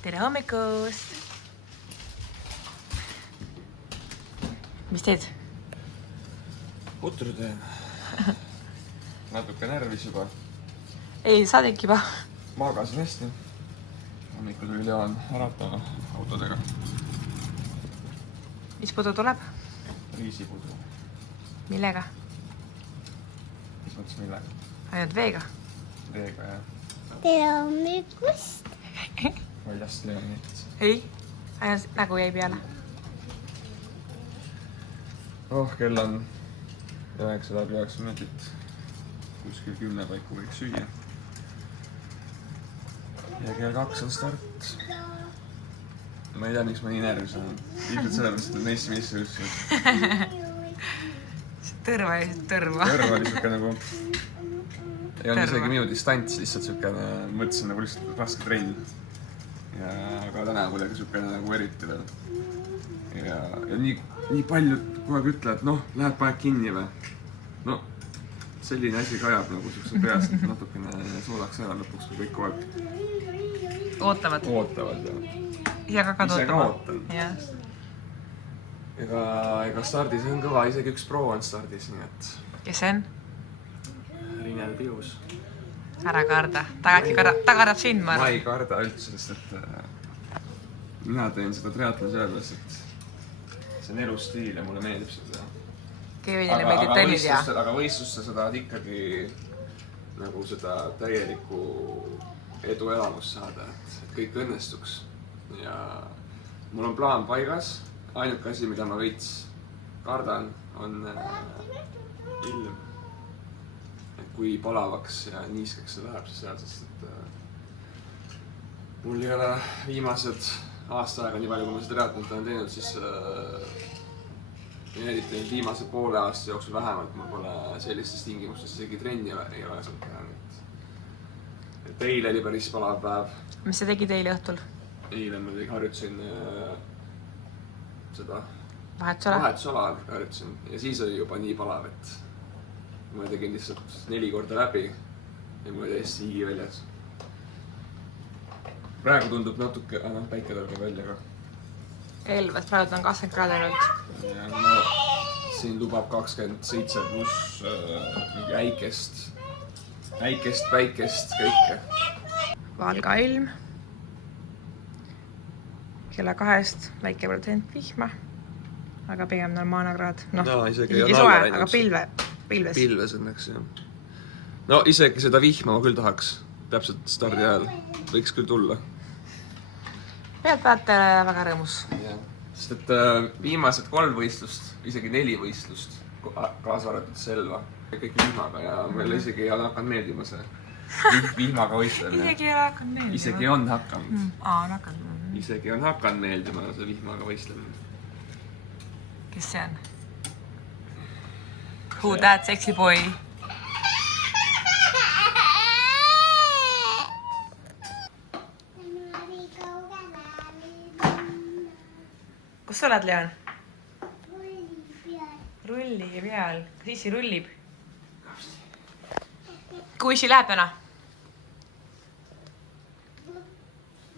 Tere hommikust! Mis teed? Putru teen. Natuke närvis juba. Ei, saadingi juba. Magasin hästi. Hommikul tuli Leon äratama autodega. Mis pudu tuleb? Riisipudu. Millega? Mis mõttes millega? Ainult veega? Veega, jah. Tere hommikust! Valjast Leonit. Ei, ainult nägu jäi peale. Kell on 9:09 minutit. Kuskil 10 paiku võiks süüa. Ja kell 2 on start. Ma ei tea, miks ma nii närvis olen. Ilmselt sellepärast, et meist ütlesid. Tõrva ja tõrva. Tõrva oli siuke nagu... Ei olnud isegi minu distants, lihtsalt siukene, mõtlesin nagu lihtsalt raske trenn. Ja aga täna kuidagi siukene nagu eriti veel. Ja nii paljud kogu aeg ütlevad, noh, läheb paned kinni või? No, selline asi kajab nagu siukse peas, et natukene suudaks ära lõpuks, kui kõik kogu aeg Ootavad. Ootavad, Ise ka ootan. Jah. Ega stardis on kõva, isegi üks pro on stardis, nii et... Kes see on? Rinel Pius. Ära karda. Ta kardab sind, ma Ma arvan. ei karda üldse, sest et mina teen seda triatlon sellepärast, et see on elustiil ja mulle meeldib seda. Kevinile meeldib trennid ja... Aga võistluste sa tahad ikkagi nagu seda täielikku eduelamust saada, et kõik õnnestuks. Ja mul on plaan paigas. Ainuke asi, mida ma veits kardan, on ilm. Et kui palavaks ja niiskeks see läheb siis seal, sest et mul ei ole viimased aasta aega, nii palju kui ma seda triatlonit olen teinud, siis eriti viimase poole aasta jooksul vähemalt mul pole sellistes tingimustes isegi trenni ei ole saanud teha. Et eile oli päris palav päev. Mis sa tegid eile õhtul? Eile ma harjutasin seda Vahetusala harjutasin ja siis oli juba nii palav, et ma tegin lihtsalt 4 korda läbi ja mul oli täiesti higi väljas. Praegu tundub natuke, päike tuleb välja ka. Elvas, praegu on 20 kraadi ainult. Ja no, siin lubab 27 pluss äikest, päikest, kõike. Valga ilm. Kella 2 väike protsent vihma, aga pigem normaalne kraad. No, isegi soe, aga pilves. Pilves õnneks, jah. No isegi seda vihma ma küll tahaks. Täpselt stardi ajal. Võiks küll tulla. Pealt vaata väga rõõmus. Sest et viimased 3 võistlust, isegi 4 võistlust, kaasa arvatud Selva, kõik vihmaga ja meil isegi ei ole hakanud meeldima see vihmaga võistlemine. Isegi ei ole hakanud meeldima. Isegi on hakanud. On hakanud. Isegi on hakanud meeldima see vihmaga võistlemine. Kes see on? Who that sexy boy? Kus sa oled, Leon? Rulli peal. Kas issi rullib? Kui issi läheb täna?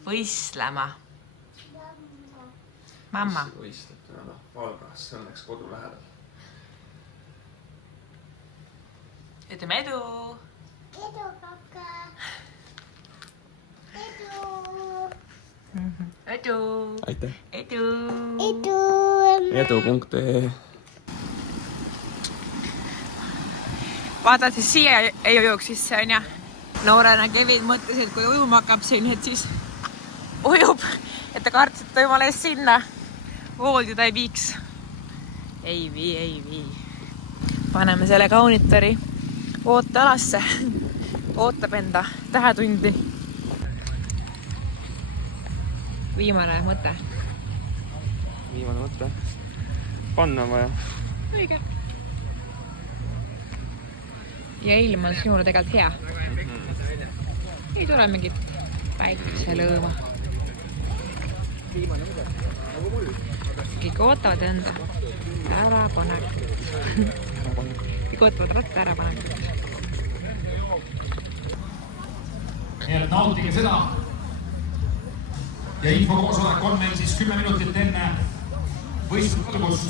Võistlema. Mamma. Võistleb täna Valgas, see õnneks kodu lähedal. Ütleme edu. Edu, kaka! Edu! Edu. Aitäh! Edu. Edu! Edu.ee Vaata, siis siia ei ujuks sisse, on ja? Noorena Kevin mõtles, et kui ujuma hakkab siin, et siis ujub, et ta kartis, et ta jumala ees sinna vooldi ta ei viiks. Ei vii. Paneme selle kaunitori ootealasse. Ootab enda tähetundi. Viimane mõte. Viimane mõte. Panna on vaja. Õige. Ja ilm on sinule tegelikult hea. Ei tule mingit päikeselõõma. Kõik ootavad enda ärapanekut. Kõik ootavad ratta ärapanekut. Nii et nautige seda. ja infokoosolek on meil siis 10 minutit enne võistluse algust.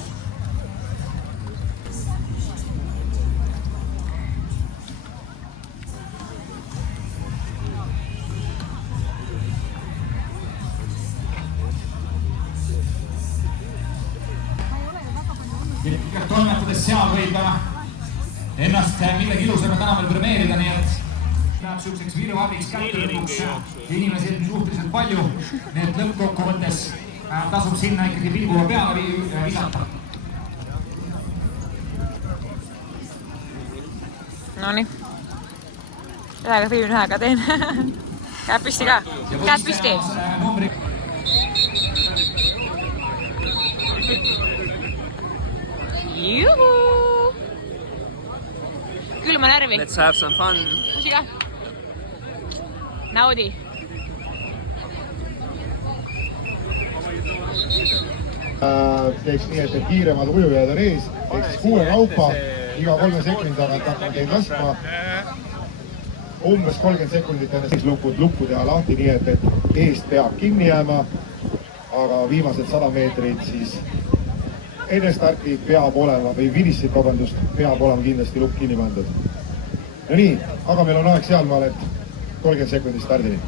Toimetades seal võib ennast millegi ilusama tänaval premeerida, nii et läheb selliseks viiruabiks kättelõpuks inimesi suhteliselt palju, nii et lõppkokkuvõttes tasub sinna ikkagi pilguga peale visata. Nonii. Ühega filmin, ühega teen. Käed püsti ka. Käed püsti. Juhu! Külma närvi. Let's have some fun. Musi ka. Naudi. Teeks nii, et kiiremad ujujad on ees, ehk siis 6 kaupa, iga 3 sekundi tagant hakkan teid laskma. Umbes 30 sekundit enne siis lukku teha lahti, nii et eest peab kinni jääma, aga viimased 100 meetrit siis enne starti peab olema, või finišit, vabandust, peab olema kindlasti lukk kinni pandud. No nii, aga meil on aeg sealmaal, et 30 sekundit stardini.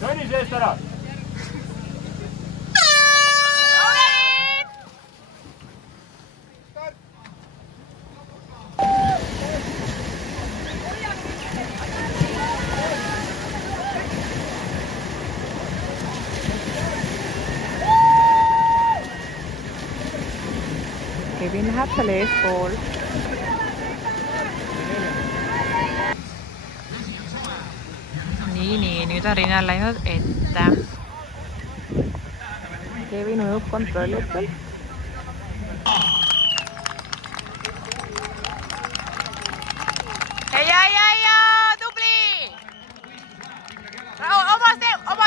Tõnis eest ära! Kevin läheb seal eespool. Nii, nüüd on Riina läinud ette. Kevin ujub kontrollitel. Ja, tubli! Oma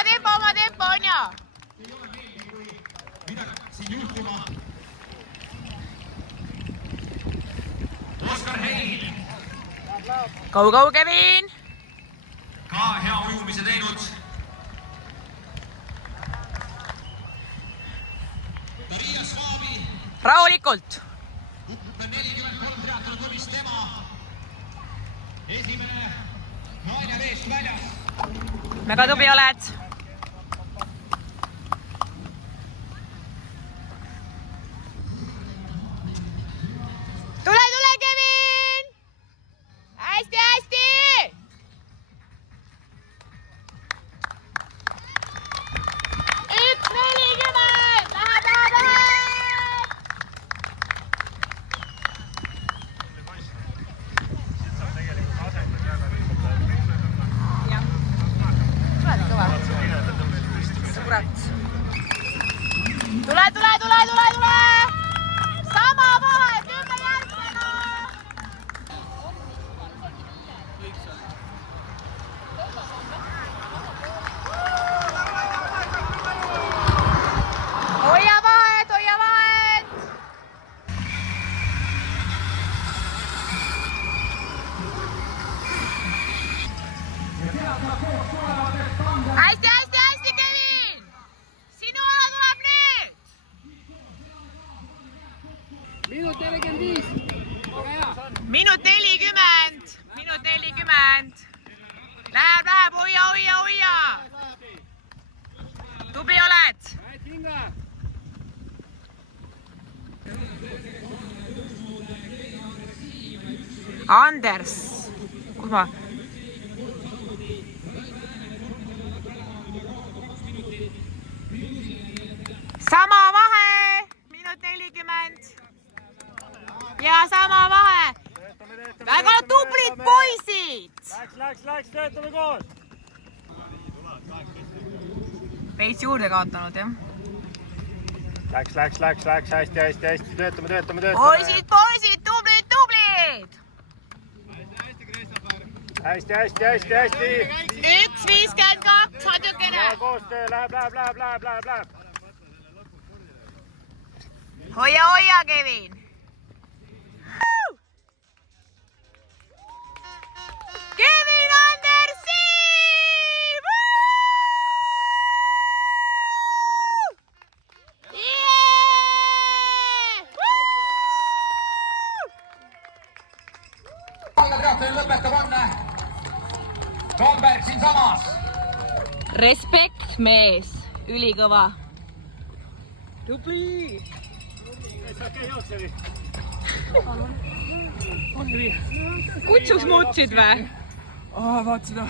tempo on ja! Go, Kevin! Ka hea ujumise teinud. Rahulikult! 43 triatloni võbis tema. Esimene naine veest väljas. Väga tubli oled! Tule, Kevin! Hästi! 1:40! Läheb! Tule! Sama vahe, 10 järgmine! Hoia vahet! Hästi, Kevin! Sinu ala tuleb nüüd! Minut 45. Minut 40. Läheb, hoia! Tubli oled! Anders! Kus ma? Sama vahe! Minut 40. Ja sama vahe! Väga tublid poisid! Läks, töötame koos! Veits juurde kaotanud, jah? Läks, hästi, töötame. Poisid, tublid! Hästi. 1:52, natukene. Hea koostöö, läheb. hoia, Kevin! Kevin Andersi! Palgatriatloni lõpetab Anne Tomberg siinsamas. Respekt, mees! Ülikõva! Tubli! Kutsuks muutsid või? Vaata seda.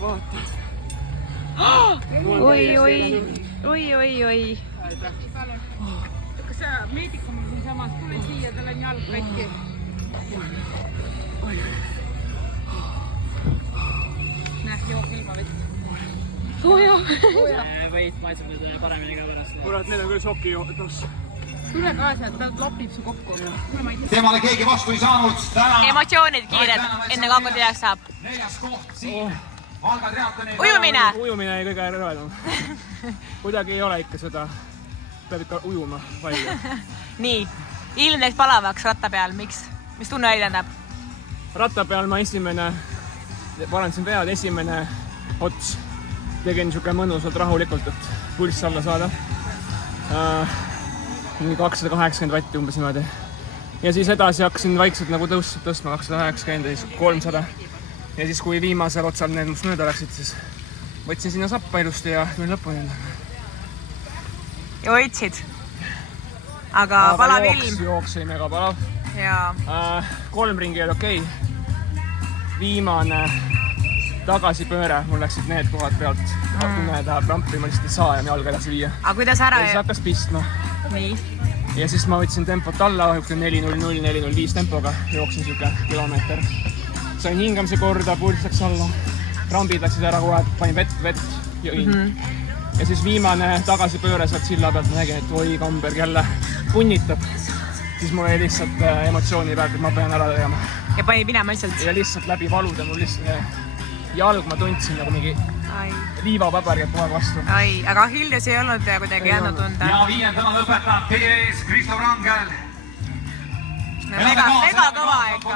Vaata. Oi. Kas sa meedikam on siinsamas, tule siia, tal on jalg katki. Näh, jook ilma vett. Sooja! Võid maitseb paremini ka pärast. Kurat, need on küll soki joos. Tule kaasa, et ta klapib su kokku. Temale keegi vastu ei saanud. Täna Emotsioonid kiired, enne kui hakkad üles saab. 4. koht siin Valgatriatloni. Ujumine! Ujumine ei kõige rõvedam. Kuidagi ei ole ikka seda. Peab ikka ujuma palju. Nii, ilm läks palavaks ratta peal, miks? Mis tunne tähendab? Ratta peal ma parandasin pead, esimene ots. Tegin niisugune mõnusalt rahulikult, et pulss alla saada. 280 vatti umbes niimoodi. Ja siis edasi hakkasin vaikselt nagu tõstma 280 ja siis 300. Ja siis kui viimasel otsal need must mööda läksid, siis võtsin sinna sappa ilusti ja tulin lõpuni. Ja hoidsid. Aga palav ilm. Jooksin mega palav. Jaa. 3 ringi oli okei. Viimane tagasipööre, mul läksid need kohad pealt. Tunne tahab rampi, ma lihtsalt ei saa ja jalga edasi viia. Aga kuidas ära? Ja siis hakkas pistma. Nii. Ja siis ma võtsin tempot alla, 4.00, 4.05 tempoga, jooksin siuke kilomeeter. Sain hingamise korda, pulss läks alla, rambid läksid ära kohe, panin vett, jõin. Ja siis viimane tagasipööre sealt silla pealt ma nägin, et oi, Kamberg jälle punnitab. Siis mul oli lihtsalt emotsiooni pealt, et ma pean ära tegema. Ja pani minema lihtsalt? Ja lihtsalt läbi valuda mul lihtsalt jalg ma tundsin nagu mingi liivapaber jääb kohe vastu. Aga Hildes ei olnud kuidagi jäänud tunda. Ja 5. lõpetab teie ees Kristo Rangel. Mega kõva ikka.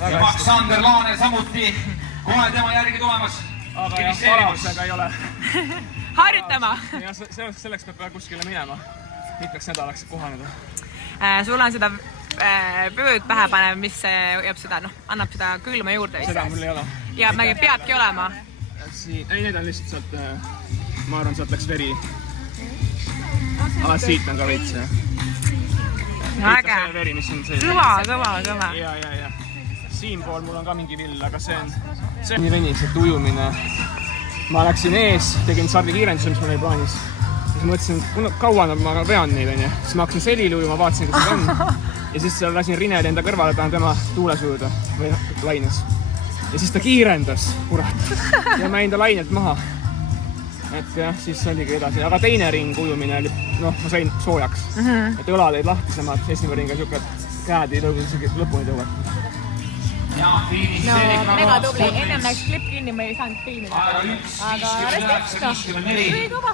Ja Aleksander Laane samuti kohe tema järgi tulemas. Aga jah, palavusega ei ole. Harjutama. Ja selleks peab kuskile minema. Mitmeks nädalaks kohaneda. Sul on seda pööd pähe panev, mis annab seda külma juurde. Seda mul ei ole. Ja peabki olema. Ei, need on lihtsalt sealt, ma arvan, sealt läks veri. Alas siit on ka veits. Äge. Veri, mis on see. Kõva. Ja. Siinpool mul on ka mingi vill, aga see on nii venis, et ujumine. Ma läksin ees, tegin sardikiirenduse, mis mul oli plaanis. Siis mõtlesin, kaua ma vean neid, on ju. Siis ma hakkasin selili ujuma, vaatasin, kus see on. Ja siis lasin Rineli enda kõrvale, tahan tema tuules ujuda või laines. Ja siis ta kiirendas, kurat. Ja ma jäin ta lainelt maha. Et jah, siis oligi edasi. Aga teine ring ujumine oli, ma sain soojaks. Et õlad olid lahtisemad, esimene ring oli siuke, et käed ei lõpunud lõpuni tõugat. Mega tubli. Ennem läks klipp kinni, ma ei saanud filmida. Aga respekt, tuli kõva.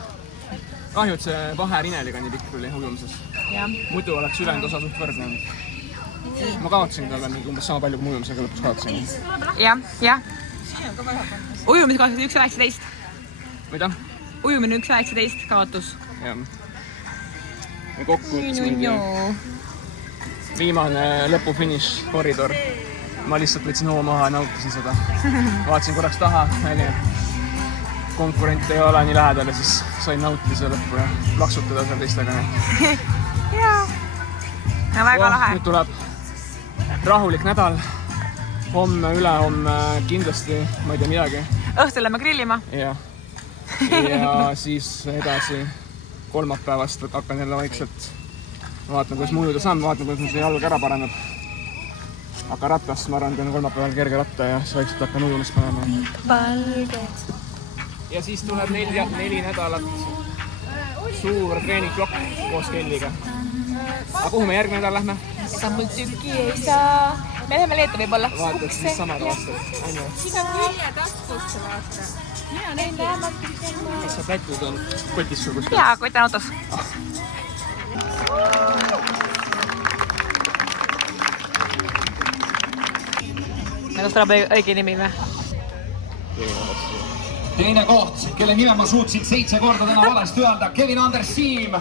Kahju, et see vahe Rineliga nii pikk tuli ujumises. Muidu oleks ülejäänud osa suht võrdne. Ma kaotasin talle umbes sama palju kui ujumisega lõpus kaotasin. Jah. Ujumis kaotasid 1.19. Mida? Ujumine 1.19 kaotus. Jah. Ja kokku viimane lõpufiniš, koridor. Ma lihtsalt võtsin hoo maha ja nautisin seda. Vaatasin korraks taha, konkurent ei ole nii lähedal ja siis sain nautida seda lõppu ja plaksutada seal teistega. Jaa. Väga lahe. Nüüd tuleb rahulik nädal. Homme, ülehomme kindlasti, ma ei tea midagi. Õhtul lähme grillima. Ja siis edasi kolmapäevast hakkan jälle vaikselt. Vaatan, kuidas mujuda saan, vaatan, kuidas mul see jalg ära paraneb. Aga ratast ma arvan, teen kolmapäeval kerge ratta ja siis vaikselt hakkan ujumist panema. Valges. Ja siis tuleb 4 nädalat suur treeningplokk koos Kelliga. Aga kuhu me järgmine nädal lähme? Ega mul tükki ei saa. Me läheme Leeta võib-olla. Vaatad siis samad aastad. Siin on külje taskusse, vaata. Ei näe, ma küsin. sättud on kotis sul kuskil? jaa, kott on autos. kas tuleb õige nimi või? Teine koht, kelle nime ma suutsin 7 korda täna valesti öelda, Kevin Anders Siim.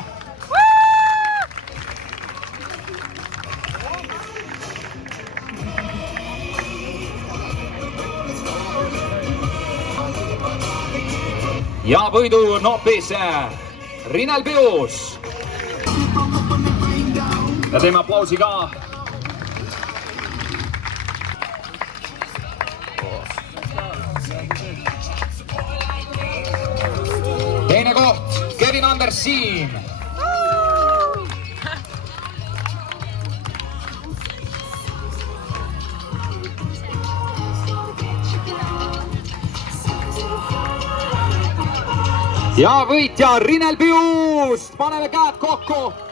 Ja võidu noppis Rinel Pius. Ja teeme aplausi ka. Teine koht, Kevin Anders Siim. Ja võitja Rinel Pius, paneme käed kokku.